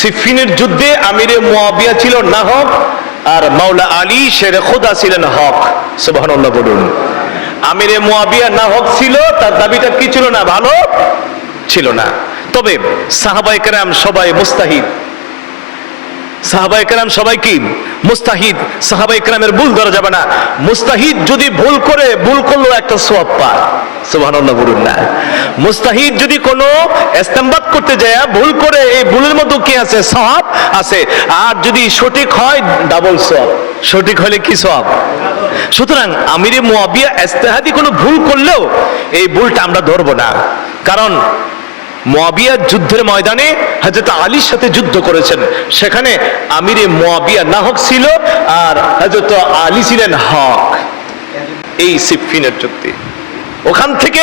সিফিনের যুদ্ধে আমিরে মোয়াবিয়া ছিল না হক, আর মাওলা আলী সেরে খোদা ছিলেন হক। সুবহানাল্লাহ বলুন। আমিরে মোয়াবিয়া না হক ছিল, তার দাবিটা কি ছিল না? ভালো ছিল না। তবে সাহাবায়ে কেরাম সবাই মুস্তাহিদ। সাহাবাই কেরাম সবাই কি? মুস্তাহিদ। সাহাবাই কেরামের ভুল ধরা যাবে না। মুস্তাহিদ যদি ভুল করে, ভুল করল একটা সোয়াব পায়। সুবহানাল্লাহ বলুন না। মুস্তাহিদ যদি কোনো ইস্তেমবাদ করতে যায়, ভুল করে, এই ভুলের মধ্যে কি আছে? সওয়াব আছে। আর যদি সঠিক হয় ডাবল সওয়াব। সঠিক হলে কি সওয়াব? সুতরাং আমিরে মুয়াবিয়া ইস্তেহাদি কোনো ভুল করলেও এই ভুলটা আমরা ধরবো না। কারণ মোয়াবিয়া যুদ্ধের ময়দানে হজরত আলীর সাথে যুদ্ধ করেছেন। সেখানে আমিরে মোয়াবিয়া নাহক ছিল আর হজরত আলী ছিলেন হক। এই সিফিনের চুক্তি। ওখান থেকে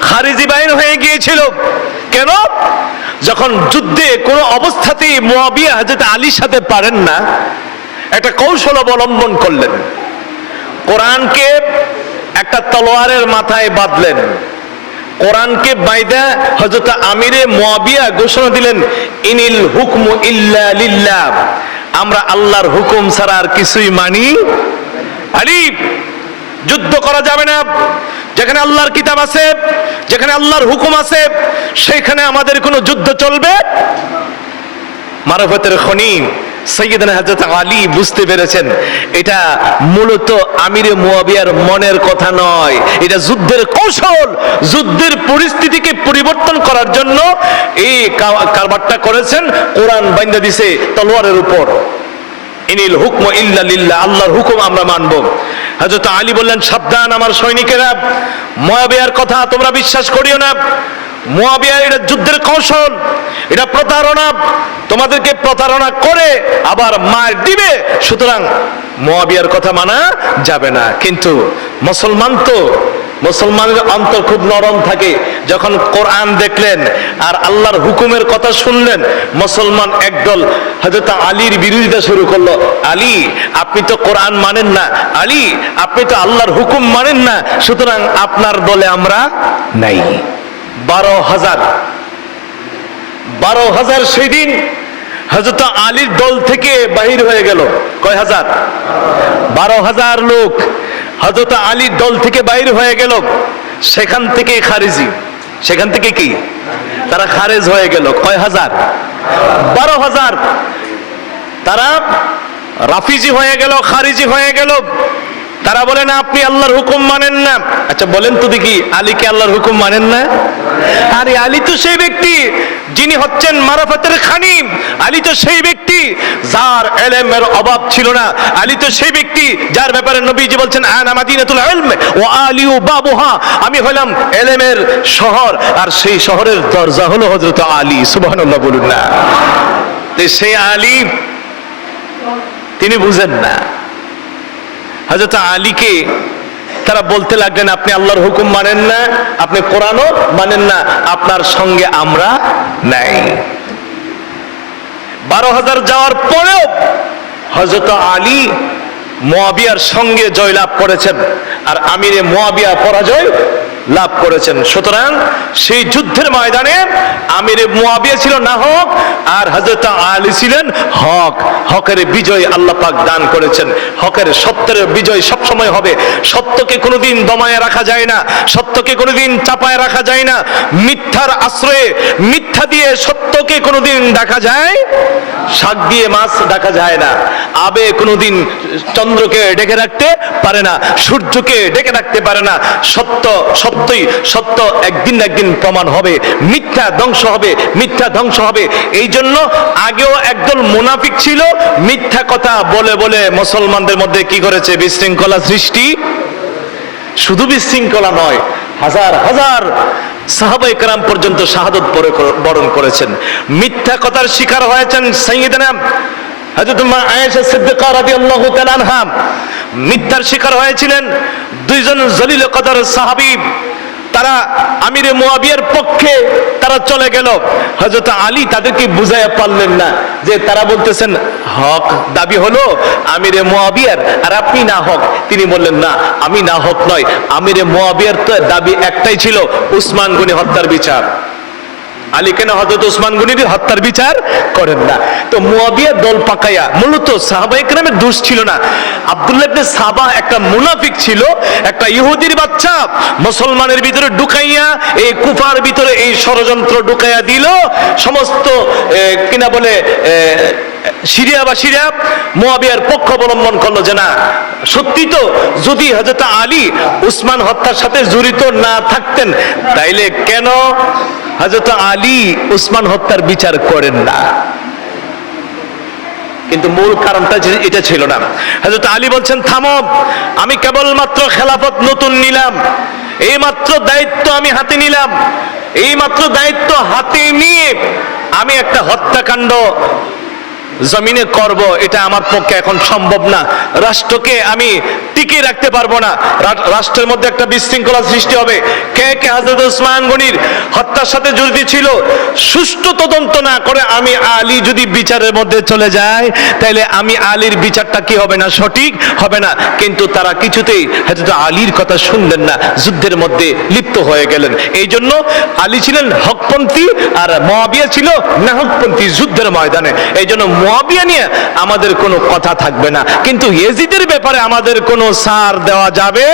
খারিজি বাহিন হয়ে গিয়েছিল। কেন? যখন যুদ্ধে কোনো অবস্থাতেই মোয়াবিয়া হজরত আলীর সাথে পারেন না, একটা কৌশল অবলম্বন করলেন। কোরআনকে একটা তলোয়ারের মাথায় বাঁধলেন। কোরআনকে বাইদা হযরত আমিরে মুয়াবিয়া ঘোষণা দিলেন, ইনিল হুকমু ইল্লা লিল্লাহ। আমরা আল্লাহর হুকুম ছাড়া আর কিছুই মানি আলী যুদ্ধ করা যাবে না। যেখানে আল্লাহর কিতাব আছে, যেখানে আল্লাহর হুকুম আছে সেখানে আমাদের কোনো যুদ্ধ চলবে? মারফতের খনি সৈয়দনা হযরত আলী বুঝতে পেরেছেন, এটা মূলত আমিরে মুয়াবিয়ার মনের কথা নয়। এটা যুদ্ধের কৌশল, যুদ্ধের পরিস্থিতিকে পরিবর্তন করার জন্য এই কারবারটা করেছেন, কোরআন বাইন্দা দিছে তলোয়ারের উপর। ইনিল হুকম ইল্লা লিল্লাহ, আল্লাহর হুকুম আমরা মানব। হযরত আলী বললেন, সাবধান আমার সৈনিকেরা, মুয়াবিয়ার কথা তোমরা বিশ্বাস করিও না। মুয়াবিয়া এটা যুদ্ধের কৌশল, এটা প্রতারণা। তোমাদেরকে প্রতারণা করে আবার মার দিবে, সুতরাং মুয়াবিয়ার কথা মানা যাবে না। কিন্তু মুসলমান তো, মুসলমানের অন্তর খুব নরম থাকে। যখন কোরআন দেখলেন আর আল্লাহর হুকুমের কথা শুনলেন, মুসলমান একদল হযরত আলীর বিরোধিতা শুরু করল। আলী, আপনি তো কোরআন মানেন না। আলী, আপনি তো আল্লাহর হুকুম মানেন না। সুতরাং আপনার দলে আমরা নাই। বারো হাজার। বারো হাজার সেই দিন হযরত আলীর দল থেকে বাহির হয়ে গেল। কয় হাজার বারো হাজার লোক হযরত আলীর দল থেকে বাইর হয়ে গেল। সেখান থেকে খারিজি। সেখান থেকে কি? তারা খারেজ হয়ে গেল। কয় হাজার বারো হাজার। তারা রাফিজি হয়ে গেল, খারিজি হয়ে গেল। তারা বলেন আপনি আল্লাহর হুকুম মানেন না। আচ্ছা বলেন তো দেখি, আলীকে আল্লাহর হুকুম মানেন না? আরে আলী তো সেই ব্যক্তি যিনি হচ্ছেন মারাফাতের খানিম। আলী তো সেই ব্যক্তি যার এলেমের অভাব ছিল না। আলী তো সেই ব্যক্তি যার ব্যাপারে নবীজি বলছেন, আনা মাদিনাতুল ইলম ও আলী ও বাবুহা। আমি হলাম এলেমের শহর, আর সেই শহরের দরজা হলো হযরত আলী। সুবহানাল্লাহ বলুন না। তো সেই আলী, তিনি বুঝেন না। হযরত আলীকে তারা বলতে লাগলেন, আপনি আল্লাহর হুকুম মানেন না, আপনি কোরআনও মানেন না, আপনার সঙ্গে আমরা নাই। বারো হাজার যাওয়ার পরেও হজরত আলী মোয়াবিয়ার সঙ্গে জয়লাভ করেছেন, আর আমিরে মোয়াবিয়া পরাজয় লাভ করেছেন। সুতরাং সেই যুদ্ধের ময়দানে আমিরে মুয়াবিয়া ছিল না হক, আর হযরত আলী ছিলেন হক। হকের বিজয় আল্লাহ পাক দান করেছেন। হকের সত্যের বিজয় সব সময় হবে। সত্যকে কোনোদিন দমায় রাখা যায় না, সত্যকে কোনোদিন চাপায় রাখা যায় না। মিথ্যার আশ্রয়ে মিথ্যা দিয়ে সত্যকে কোনোদিন দেখা যায়, শাক দিয়ে মাছ দেখা যায় না। আবে কোনোদিন চন্দ্রকে ডেকে রাখতে পারে না, সূর্যকে ডেকে রাখতে পারে না। সত্য সত্য সত্যই সত্য একদিন একদিন প্রমাণ হবে, মিথ্যা ধ্বংস হবে, মিথ্যা ধ্বংস হবে। এই জন্য আগেও একদল মুনাফিক ছিল, মিথ্যা কথা বলে বলে মুসলমানদের মধ্যে কি করেছে? বিশৃঙ্খলা সৃষ্টি? শুধু বিশৃঙ্খলা নয়, হাজার হাজার সাহাবাই কারাম পর্যন্ত শাহাদত বরে- বরণ করেছেন। মিথ্যা কথার শিকার হয়েছেন সাইয়েদনা হযরত মা আয়েশা সিদ্দিকা রাদিয়াল্লাহু তাআলা আনহা। মিথ্যার শিকার হয়েছিলেন। দুইজন জলিল কদর সাহাবী, তারা আমিরে মুয়াবিয়ার পক্ষে তারা চলে গেল। হযরত আলী তাদেরকে বুঝাইয়া পারলেন না যে তারা বলতেছেন, হক দাবি হলো আমিরে মুয়াবিয়ার, আর আপনি না হক। তিনি বললেন, না, আমি না হক নয়। আমিরে মুয়াবিয়ার তো দাবি একটাই ছিল, উসমান গনি হত্যার বিচার। আলী কেন হজরত ওসমান গনির হত্যার বিচার করেন না? তো মুয়াবিয়া দল পাকাইয়া মূলত সাহাবা ইকরামের দোষ ছিল না। আব্দুল্লাহ ইবনে সাবা একটা মুনাফিক ছিল, একটা ইহুদির বাচ্চা, মুসলমানের ভিতরে ঢুকাইয়া এই কুফার ভিতরে এই ষড়যন্ত্র ঢুকাইয়া দিল। সমস্ত কিনা বলে সিরিয়া বা সিরিয়া মুয়াবিয়ার পক্ষ অবলম্বন করল যে না, সত্যি তো যদি হযরত আলী উসমান হত্যার সাথে জড়িত না থাকতেন, তাইলে কেন হযরত আলী উসমান হত্যার বিচার করেন না। কিন্তু মূল কারণটা এটা ছিল না। হজরত আলী বলছেন, থামো, আমি কেবলমাত্র খেলাফত নতুন নিলাম। এই মাত্র দায়িত্ব আমি হাতে নিলাম। এই মাত্র দায়িত্ব হাতে নিয়ে আমি একটা হত্যাকাণ্ড জমিনে করব, এটা আমার পক্ষে এখন সম্ভব না। রাষ্ট্রকে আমি টিকে রাখতে পারব না। রাষ্ট্রের মধ্যে একটা বিশৃঙ্খলা সৃষ্টি হবে। কে কে হাজরত উসমান গনির হত্যার সাথে জড়িত ছিল, সুষ্ঠু তদন্ত না করে আমি আলী যদি বিচারের মধ্যে চলে যায় তাহলে আমি আলীর বিচারটা কি হবে না, সঠিক হবে না। কিন্তু তারা কিছুতেই হয়তো আলীর কথা শুনলেন না, যুদ্ধের মধ্যে লিপ্ত হয়ে গেলেন। এই জন্য আলী ছিলেন হকপন্থী আর মহাবিয়া ছিল নাহকপন্থী যুদ্ধের ময়দানে। এই জন্য মহাবিয়া নিয়ে আমাদের কোনো কথা থাকবে না। কিন্তু ইয়েজিদের ব্যাপারে আমাদের কোনো সার দেওয়া যাবে